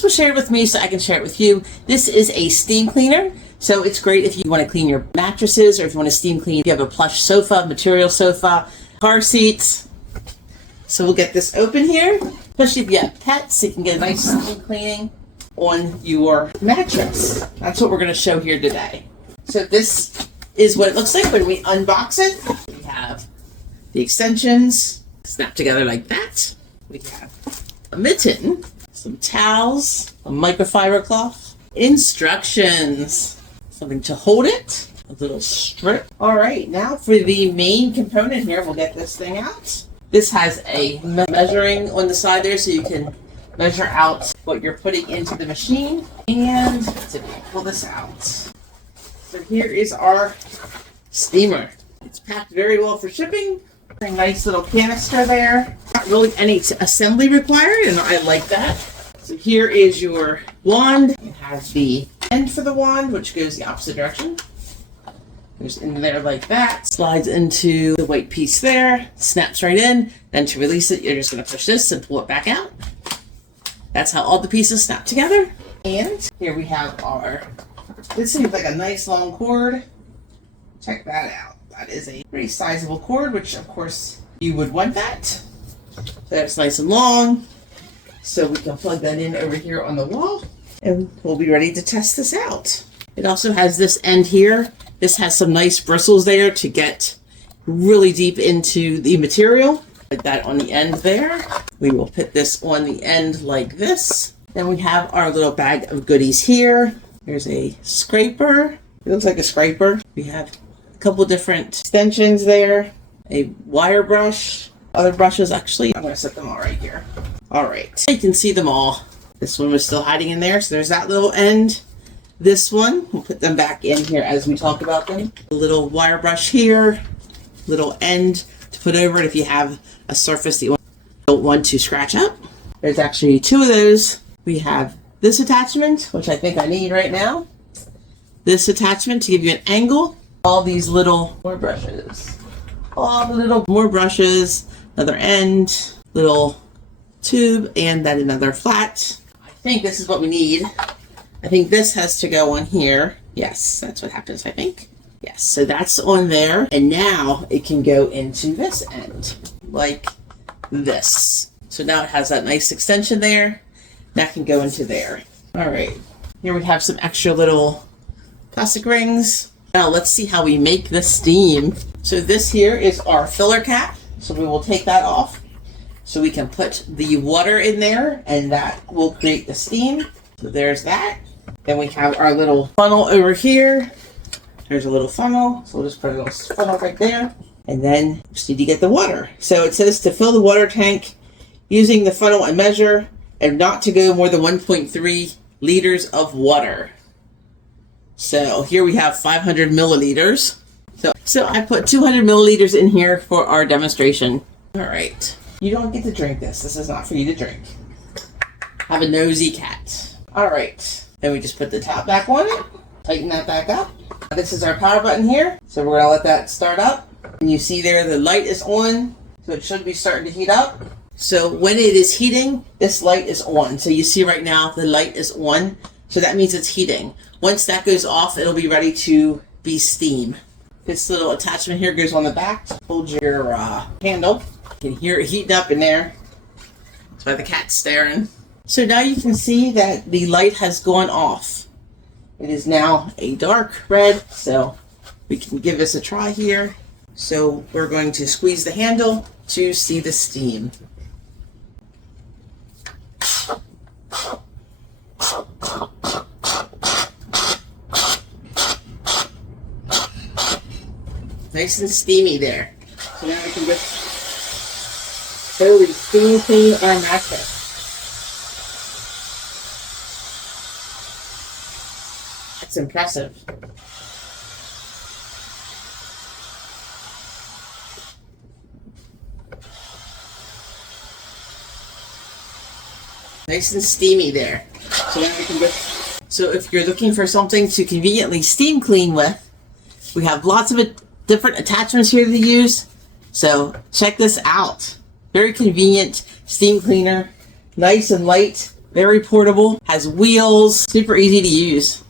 this was shared with me so I can share it with you. This is a steam cleaner. So it's great if you want to clean your mattresses or if you want to steam clean. If you have a plush sofa, material sofa, car seats. So we'll get this open here, especially if you have pets, so you can get a nice steam cleaning on your mattress. That's what we're going to show here today. So this is what it looks like when we unbox it. We have the extensions snap together like that. We have a mitten, some towels, a microfiber cloth, instructions, something to hold it, a little strip. All right, now for the main component here, we'll get this thing out. This has a measuring on the side there so you can measure out what you're putting into the machine. And so pull this out. So here is our steamer. It's packed very well for shipping. A nice little canister there. Not really any assembly required, and I like that. So here is your wand. It has the end for the wand, which goes the opposite direction. Goes in there like that. Slides into the white piece there. Snaps right in. Then to release it, you're just going to push this and pull it back out. That's how all the pieces snap together. And here we have our, this seems like a nice long cord. Check that out. That is a pretty sizable cord, which of course you would want that. So that's nice and long. So we can plug that in over here on the wall and we'll be ready to test this out. It also has this end here. This has some nice bristles there to get really deep into the material. Put that on the end there. We will put this on the end like this. Then we have our little bag of goodies here. There's a scraper. It looks like a scraper. We have a couple different extensions there. A wire brush. Other brushes, actually. I'm going to set them all right here. All right. You can see them all. This one was still hiding in there. So there's that little end. This one, we'll put them back in here as we talk about them. A little wire brush here. Little end to put over it if you have a surface that you don't want to scratch up. There's actually two of those. We have this attachment, which I think I need right now. This attachment to give you an angle. All these little more brushes. All the little more brushes. Another end, little tube, and then another flat. I think this is what we need. I think this has to go on here. Yes, that's what happens, I think. Yes, so that's on there. And now it can go into this end, like this. So now it has that nice extension there. That can go into there. All right, here we have some extra little plastic rings. Now let's see how we make the steam. So this here is our filler cap. So we will take that off. So we can put the water in there and that will create the steam. So there's that. Then we have our little funnel over here. There's a little funnel. So we'll just put a little funnel right there. And then just need to get the water. So it says to fill the water tank using the funnel and measure and not to go more than 1.3 liters of water. So here we have 500 milliliters. So I put 200 milliliters in here for our demonstration. All right. You don't get to drink this. This is not for you to drink. Have a nosy cat. All right. Then we just put the top back on it. Tighten that back up. This is our power button here. So we're going to let that start up. And you see there the light is on. So it should be starting to heat up. So when it is heating, this light is on. So you see right now the light is on. So that means it's heating. Once that goes off, it'll be ready to be steam. This little attachment here goes on the back. Hold your handle. You can hear it heating up in there. That's why the cat's staring. So now you can see that the light has gone off. It is now a dark red, so we can give this a try here. So we're going to squeeze the handle to see the steam. Nice and steamy there. So now we can just totally steam clean our mattress. That's impressive. Nice and steamy there. So now we can just, so if you're looking for something to conveniently steam clean with, we have lots of different attachments here to use. So check this out. Very convenient steam cleaner. Nice and light. Very portable, has wheels, super easy to use.